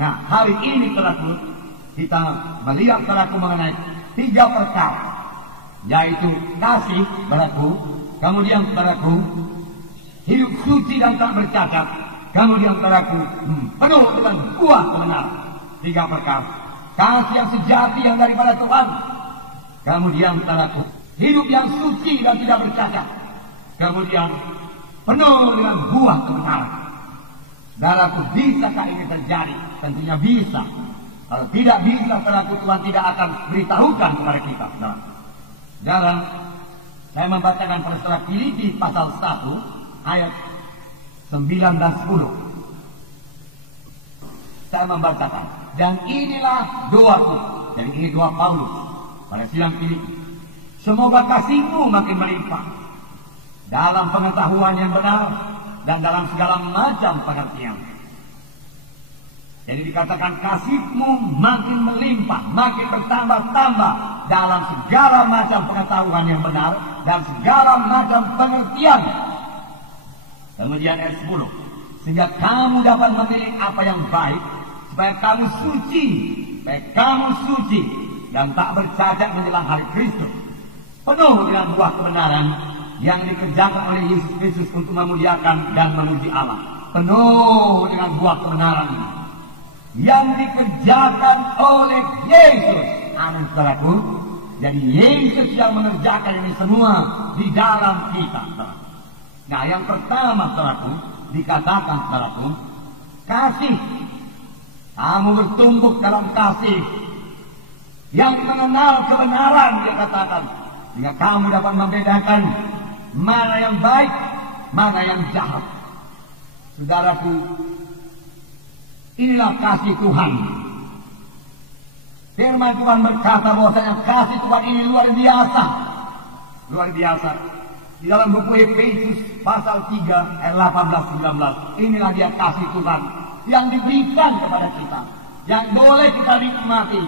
Nah, hari ini saudaraku, kita melihat saudaraku mengenai 3 perkara, yaitu kasih saudaraku, kemudian saudaraku hidup suci dan tak bercacat, kemudian saudaraku penuh dengan buah kebenaran. 3 perkara. Kasih yang sejati yang daripada Tuhan, kemudian saudaraku hidup yang suci dan tidak bercacat, kemudian penuh dengan buah kebenaran. Saudaraku, bisakah ini terjadi? Tentunya bisa. Kalau tidak bisa, saudaraku, Tuhan tidak akan beritahukan kepada kita. Saudara, saya membacakan pada surat Filipi pasal 1 ayat 9 dan 10. Saya membacakan, dan inilah doaku. Jadi ini doa Paulus pada sidang Filipi. Semoga kasihmu makin melimpah dalam pengetahuan yang benar dan dalam segala macam pengertian. Jadi dikatakan kasihmu makin melimpah, makin bertambah-tambah dalam segala macam pengetahuan yang benar dan segala macam pengertian. Kemudian ayat 10, sehingga kamu dapat memilih apa yang baik, supaya kamu suci dan tak bercacat menjelang hari Kristus, penuh dengan buah kebenaran yang dikerjakan oleh Yesus Kristus untuk memuliakan dan memuji Allah. Penuh dengan buah kebenaran yang dikerjakan oleh Yesus. Amin, saudaraku. Jadi Yesus yang mengerjakan ini semua di dalam kita. Nah, yang pertama, saudaraku, dikatakan, saudaraku, kasih. Kamu bertumbuh dalam kasih yang mengenal kebenaran, dia katakan, sehingga kamu dapat membedakan mana yang baik, mana yang jahat. Saudaraku, inilah kasih Tuhan. Firman Tuhan berkata bahwasanya kasih Tuhan ini luar biasa. Luar biasa. Di dalam buku Efesus pasal 3 ayat 18-19. Inilah dia kasih Tuhan yang diberikan kepada kita, yang boleh kita nikmati.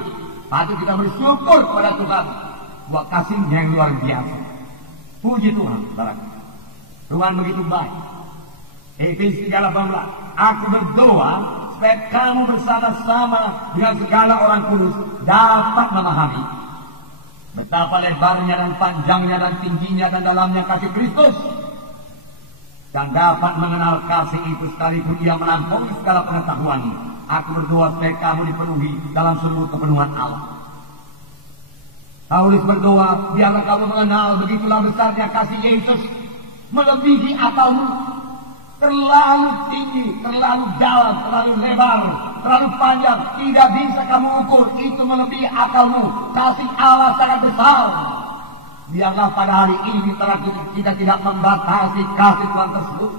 Patut kita bersyukur kepada Tuhan buat kasihnya yang luar biasa. Puji Tuhan, saudara. Tuhan begitu baik. Efesus 3:18. Aku berdoa supaya kamu bersama-sama dengan segala orang kudus dapat memahami betapa lebarnya dan panjangnya dan tingginya dan dalamnya kasih Kristus, dan dapat mengenal kasih itu sekalipun ia melampaui segala pengetahuan. Aku berdoa supaya kamu dipenuhi dalam seluruh kepenuhan Allah. Paulus berdoa, biarlah kamu mengenal begitulah besarnya kasih Yesus, melebihi akalmu. Terlalu tinggi, terlalu dalam, terlalu lebar, terlalu panjang, tidak bisa kamu ukur. Itu melebihi akalmu. Kasih Allah sangat besar. Biarlah pada hari ini kita tidak membatasi kasih Tuhan tersebut.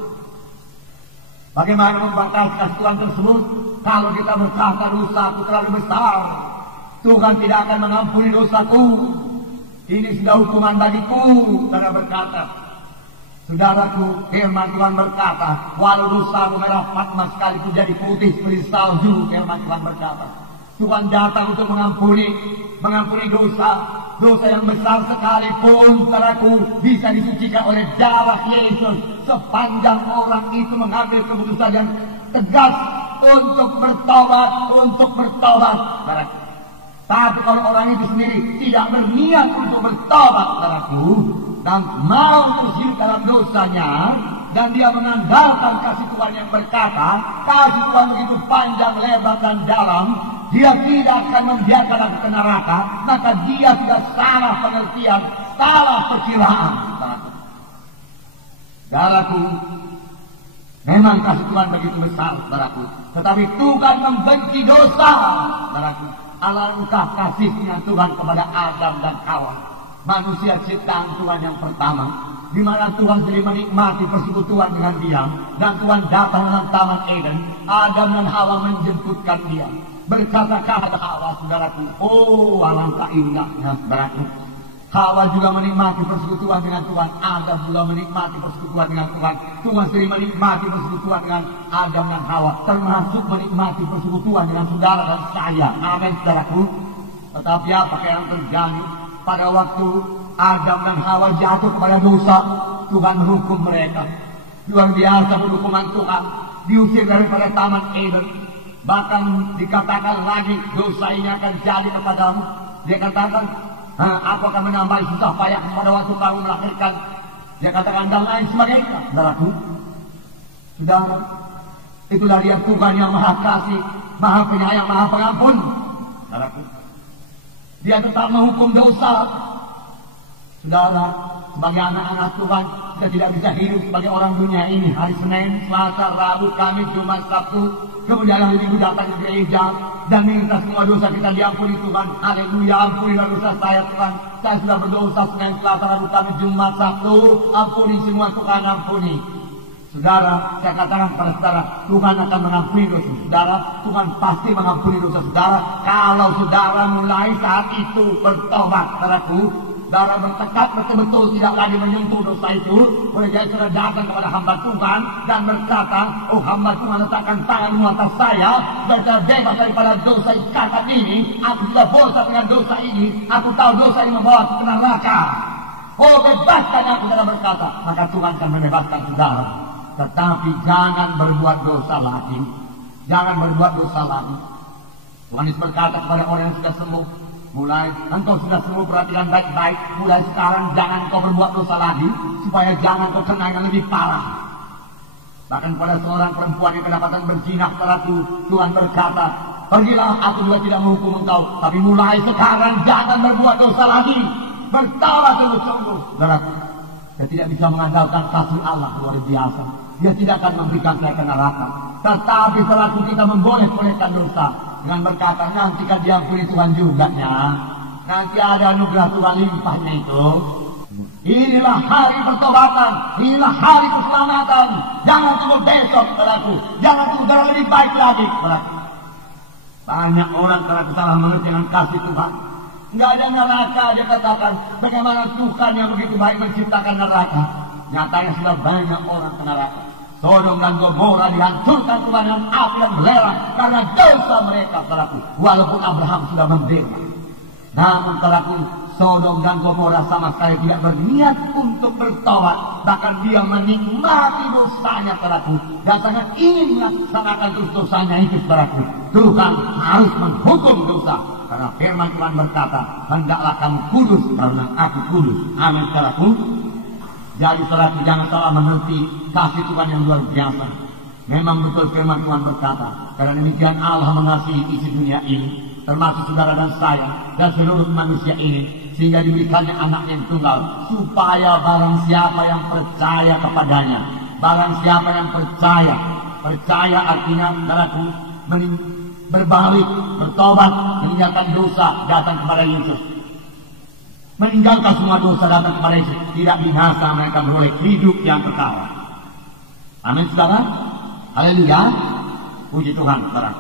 Bagaimana membatasi kasih Tuhan tersebut? Kalau kita berkata dosaku terlalu besar, Tuhan tidak akan mengampuni dosaku. Ini sudah hukuman bagiku. Karena berkata, saudaraku, firman Tuhan berkata, walau dosamu merah patma sekalipun jadi putih seperti salju, firman Tuhan berkata, Tuhan datang untuk mengampuni dosa yang besar sekalipun, saudaraku, bisa disucikan oleh darah Yesus. Sepanjang orang itu mengambil keputusan yang tegas untuk bertobat, saudaraku. Tapi kalau orang itu sendiri tidak berniat untuk bertobat, saudaraku, dan mau terus dalam dosanya, dan dia mengandalkan kasih Tuhan yang berkata, kasih Tuhan begitu panjang, lebar dan dalam, dia tidak akan membiarkan aku ke neraka, maka dia sudah salah pengertian, salah perkiraan. Saudaraku, memang kasih Tuhan begitu besar, saudaraku, tetapi Tuhan membenci dosa, saudaraku. Alangkah kasihnya Tuhan kepada Adam dan Hawa, manusia ciptaan Tuhan yang pertama, di mana Tuhan sendiri menikmati persekutuan dengan dia, dan Tuhan datang dalam Taman Eden. Adam dan Hawa menjemputkan dia, berkata kepada Hawa, saudaraku, oh alangkah indahnya, saudaraku. Hawa juga menikmati persekutuan dengan Tuhan, Adam juga menikmati persekutuan dengan Tuhan. Tuhan sendiri menikmati persekutuan dengan Adam dan Hawa, termasuk menikmati persekutuan dengan saudara dan saya. Amin, saudaraku. Tetapi apa yang terjadi? Pada waktu Adam dan Hawa jatuh kepada dosa, Tuhan hukum mereka. Luar biasa hukuman Tuhan. Diusir daripada Taman Eden. Bahkan dikatakan lagi dosa ini akan jadi kepadamu. Dia katakan, aku akan menambah susah payah pada waktu kamu melahirkan. Dia katakan dan lain sebagainya. Saudaraku, saudara, itulah dia Tuhan yang maha kasih, maha penyayang, maha pengampun. Saudaraku, dia tetap menghukum dosa. Saudara, sebagai anak-anak Tuhan, kita tidak bisa hidup sebagai orang dunia ini. Hari Senin, Selasa, Rabu, Kamis, Jumat, Sabtu, kemudian hari Minggu datang ke gereja dan minta semua dosa kita diampuni Tuhan. Haleluya, ampunilah dosa saya Tuhan. Saya sudah berdosa Senin, Selasa, Rabu, Kamis, Jumat, Sabtu. Ampuni semua Tuhan, ampuni. Saudara, saya katakan kepada saudara, Tuhan akan mengampuni dosa saudara. Tuhan pasti mengampuni dosa saudara. Kalau saudara mulai saat itu bertobat, saudaraku, saudara bertekad betul-betul tidak lagi menyentuh dosa itu. Oleh jadi saudara datang kepada hamba Tuhan dan berkata, oh hamba Tuhan letakkan tanganmu atas saya, saya bebas daripada dosa ikatan ini. Aku sudah bosan dengan dosa ini. Aku tahu dosa ini membawa ke neraka. Oh bebaskan aku, saudara berkata. Maka Tuhan akan membebaskan saudara. Tetapi jangan berbuat dosa lagi. Jangan berbuat dosa lagi. Tuhan Yesus berkata kepada orang yang sudah sembuh, mulai engkau sudah sembuh, perhatikan baik-baik. Mulai sekarang jangan kau berbuat dosa lagi, supaya jangan kau kena yang lebih parah. Bahkan pada seorang perempuan yang kedapatan berzina, Tuhan berkata, pergilah, aku juga tidak menghukum engkau, tapi mulai sekarang jangan berbuat dosa lagi. Bertobat sungguh-sungguh. Dia tidak bisa mengandalkan kasih Allah luar biasa. Dia tidak akan memberikan saya ke neraka. Tetapi selaku kita memboleh-bolehkan dosa dengan berkata, nanti kan diampuni Tuhan juga ya. Nanti ada anugerah Tuhan limpahnya itu. Inilah hari pertobatan, inilah hari keselamatan. Jangan tunggu besok, saudaraku. Jangan tunggu lebih baik lagi, saudaraku. Banyak orang karena salah mengerti dengan kasih Tuhan. Nggak ada neraka, dia katakan. Bagaimana Tuhan yang begitu baik menciptakan neraka? Nyatanya sudah banyak orang ke neraka. Sodom dan Gomora dihancurkan Tuhan dengan api yang belerang karena dosa mereka, saudaraku. Walaupun Abraham sudah membela. Namun saudaraku, Sodom dan Gomora sama sekali tidak berniat untuk bertobat. Bahkan dia menikmati dosanya, saudaraku. Dan sangat ingin melaksanakan dosanya itu, saudaraku. Tuhan harus menghukum dosa. Karena firman Tuhan berkata, hendaklah kamu kudus karena aku kudus. Amin, saudaraku. Jadi saudaraku, jangan salah mengerti kasih Tuhan yang luar biasa. Memang betul firman Tuhan berkata, karena demikian Allah mengasihi isi dunia ini, termasuk saudara dan saya dan seluruh manusia ini, sehingga diberikannya anak yang tunggal, supaya barang siapa yang percaya kepadanya, barang siapa yang percaya artinya saudaraku, berbalik, bertobat, meninggalkan dosa, datang kepada Yesus. Meninggalkan semua dosa, datang kepada Yesus. Tidak binasa, mereka beroleh hidup yang kekal. Amin, saudara. Haleluya. Puji Tuhan, saudara.